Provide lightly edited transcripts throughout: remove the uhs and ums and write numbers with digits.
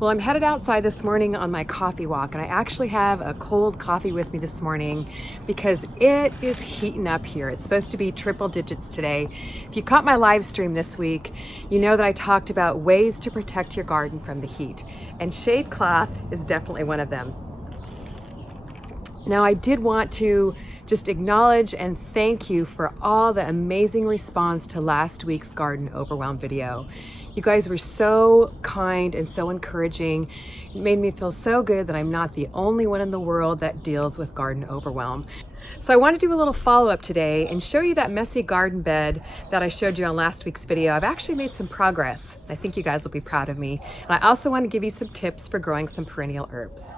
Well, I'm headed outside this morning on my coffee walk, and I actually have a cold coffee with me this morning because it is heating up here. It's supposed to be triple digits today. If you caught my live stream this week, you know that I talked about ways to protect your garden from the heat, and shade cloth is definitely one of them. Now, I did want to just acknowledge and thank you for all the amazing response to last week's garden overwhelm video. You guys were so kind and so encouraging. It made me feel so good that I'm not the only one in the world that deals with garden overwhelm. So I want to do a little follow-up today and show you that messy garden bed that I showed you on last week's video. I've actually made some progress. I think you guys will be proud of me. And I also want to give you some tips for growing some perennial herbs.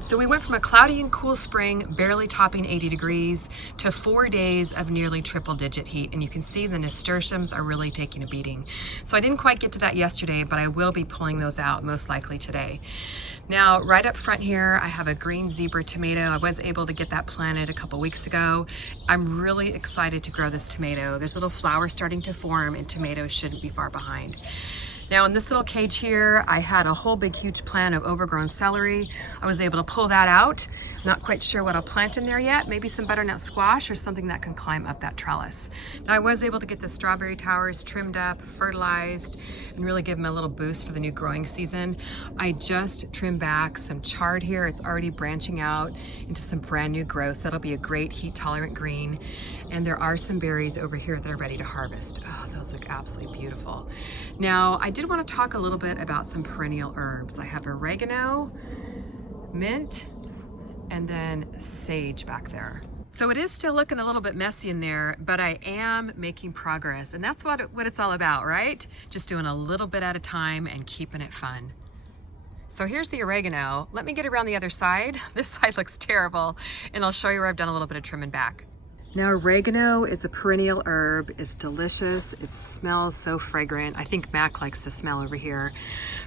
So we went from a cloudy and cool spring, barely topping 80 degrees, to 4 days of nearly triple digit heat. And you can see the nasturtiums are really taking a beating. So I didn't quite get to that yesterday, but I will be pulling those out most likely today. Now, right up front here, I have a green zebra tomato. I was able to get that planted a couple weeks ago. I'm really excited to grow this tomato. There's little flowers starting to form, and tomatoes shouldn't be far behind. Now in this little cage here, I had a whole big huge plant of overgrown celery. I was able to pull that out. Not quite sure what I'll plant in there yet. Maybe some butternut squash or something that can climb up that trellis. Now I was able to get the strawberry towers trimmed up, fertilized, and really give them a little boost for the new growing season. I just trimmed back some chard here. It's already branching out into some brand new growth. So that'll be a great heat tolerant green. And there are some berries over here that are ready to harvest. Oh, those look absolutely beautiful. Now, I did want to talk a little bit about some perennial herbs. I have oregano, mint, and then sage back there. So it is still looking a little bit messy in there, but I am making progress. And that's what it's all about, right? Just doing a little bit at a time and keeping it fun. So here's the oregano. Let me get around the other side. This side looks terrible, and I'll show you where I've done a little bit of trimming back. Now, oregano is a perennial herb. It's delicious. It smells so fragrant. I think Mac likes the smell over here.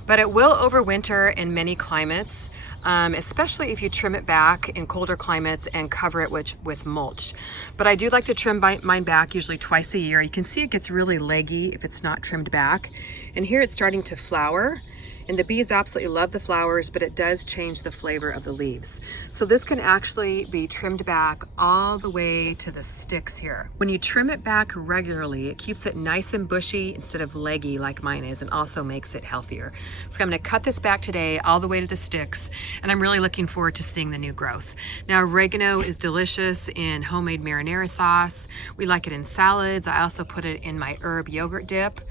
But it will overwinter in many climates, especially if you trim it back in colder climates and cover it with mulch. But I do like to trim mine back usually twice a year. You can see it gets really leggy if it's not trimmed back. And here it's starting to flower. And the bees absolutely love the flowers, but it does change the flavor of the leaves. So this can actually be trimmed back all the way to the sticks here. When you trim it back regularly, it keeps it nice and bushy instead of leggy like mine is, and also makes it healthier. So I'm gonna cut this back today all the way to the sticks, and I'm really looking forward to seeing the new growth. Now, oregano is delicious in homemade marinara sauce. We like it in salads. I also put it in my herb yogurt dip,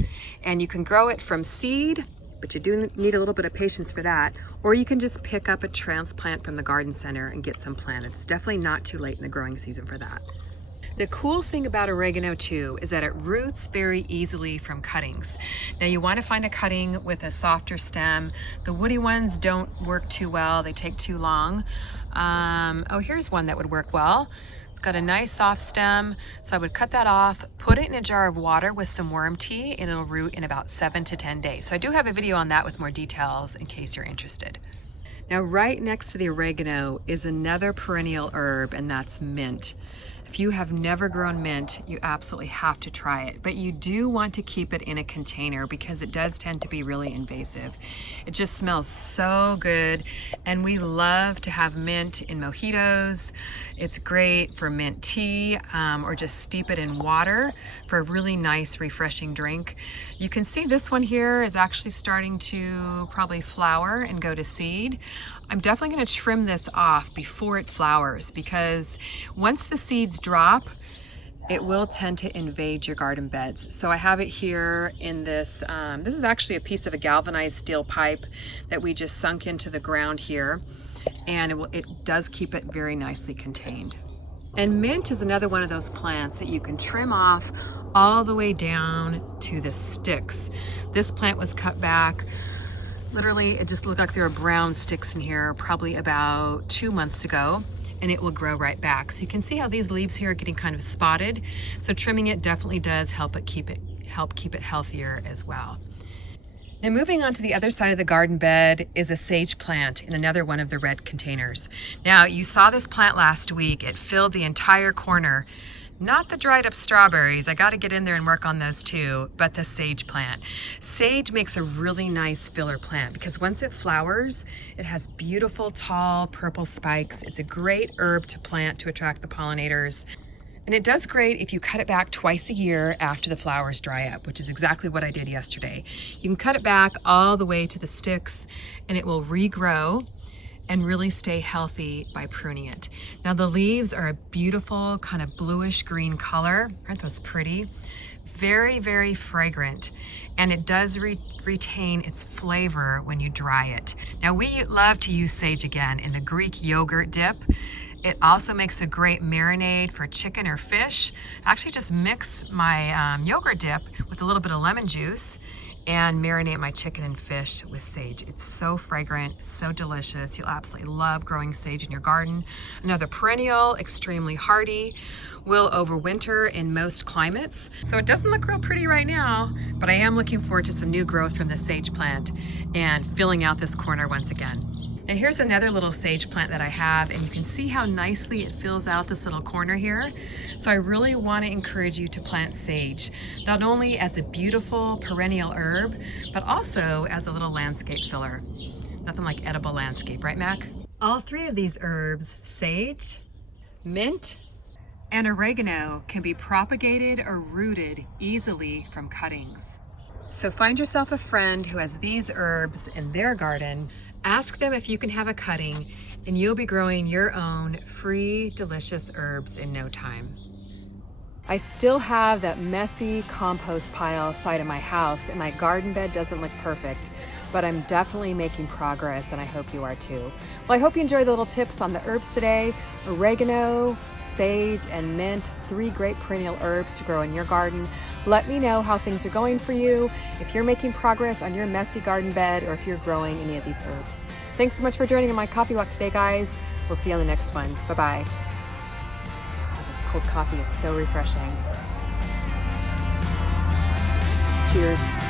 and you can grow it from seed, but you do need a little bit of patience for that. Or you can just pick up a transplant from the garden center and get some planted. It's definitely not too late in the growing season for that. The cool thing about oregano too is that it roots very easily from cuttings. Now you want to find a cutting with a softer stem. The woody ones don't work too well. They take too long. Oh, here's one that would work well. Got a nice soft stem, so I would cut that off, put it in a jar of water with some worm tea, and it'll root in about 7 to 10 days. So I do have a video on that with more details in case you're interested. Now, right next to the oregano is another perennial herb, and that's mint. If you have never grown mint, you absolutely have to try it, but you do want to keep it in a container because it does tend to be really invasive. It just smells so good, and we love to have mint in mojitos. It's great for mint tea, or just steep it in water for a really nice, refreshing drink. You can see this one here is actually starting to probably flower and go to seed. I'm definitely going to trim this off before it flowers because once the seeds drop, it will tend to invade your garden beds. So I have it here in this, this is actually a piece of a galvanized steel pipe that we just sunk into the ground here, and it does keep it very nicely contained. And mint is another one of those plants that you can trim off all the way down to the sticks. This plant was cut back. Literally, it just looked like there were brown sticks in here probably about 2 months ago, and it will grow right back. So you can see how these leaves here are getting kind of spotted. So trimming it definitely does help keep it healthier as well. Now moving on to the other side of the garden bed is a sage plant in another one of the red containers. Now you saw this plant last week. It filled the entire corner. Not the dried up strawberries, I gotta get in there and work on those too, but the sage plant. Sage makes a really nice filler plant because once it flowers, it has beautiful tall purple spikes. It's a great herb to plant to attract the pollinators. And it does great if you cut it back twice a year after the flowers dry up, which is exactly what I did yesterday. You can cut it back all the way to the sticks and it will regrow and really stay healthy by pruning it. Now the leaves are a beautiful kind of bluish green color. Aren't those pretty? Very, very fragrant. And it does retain its flavor when you dry it. Now we love to use sage again in the Greek yogurt dip. It also makes a great marinade for chicken or fish. I actually just mix my yogurt dip with a little bit of lemon juice and marinate my chicken and fish with sage. It's so fragrant, so delicious. You'll absolutely love growing sage in your garden. Another perennial, extremely hardy, will overwinter in most climates. So it doesn't look real pretty right now, but I am looking forward to some new growth from the sage plant and filling out this corner once again. And here's another little sage plant that I have, and you can see how nicely it fills out this little corner here. So I really want to encourage you to plant sage, not only as a beautiful perennial herb, but also as a little landscape filler. Nothing like edible landscape, right, Mac? All three of these herbs, sage, mint, and oregano, can be propagated or rooted easily from cuttings. So find yourself a friend who has these herbs in their garden. Ask them if you can have a cutting, and you'll be growing your own free, delicious herbs in no time. I still have that messy compost pile outside of my house, and my garden bed doesn't look perfect, but I'm definitely making progress, and I hope you are too. Well, I hope you enjoyed the little tips on the herbs today. Oregano, sage, and mint, 3 great perennial herbs to grow in your garden. Let me know how things are going for you, if you're making progress on your messy garden bed, or if you're growing any of these herbs. Thanks so much for joining on my coffee walk today, guys. We'll see you on the next one. Bye-bye. Oh, this cold coffee is so refreshing. Cheers.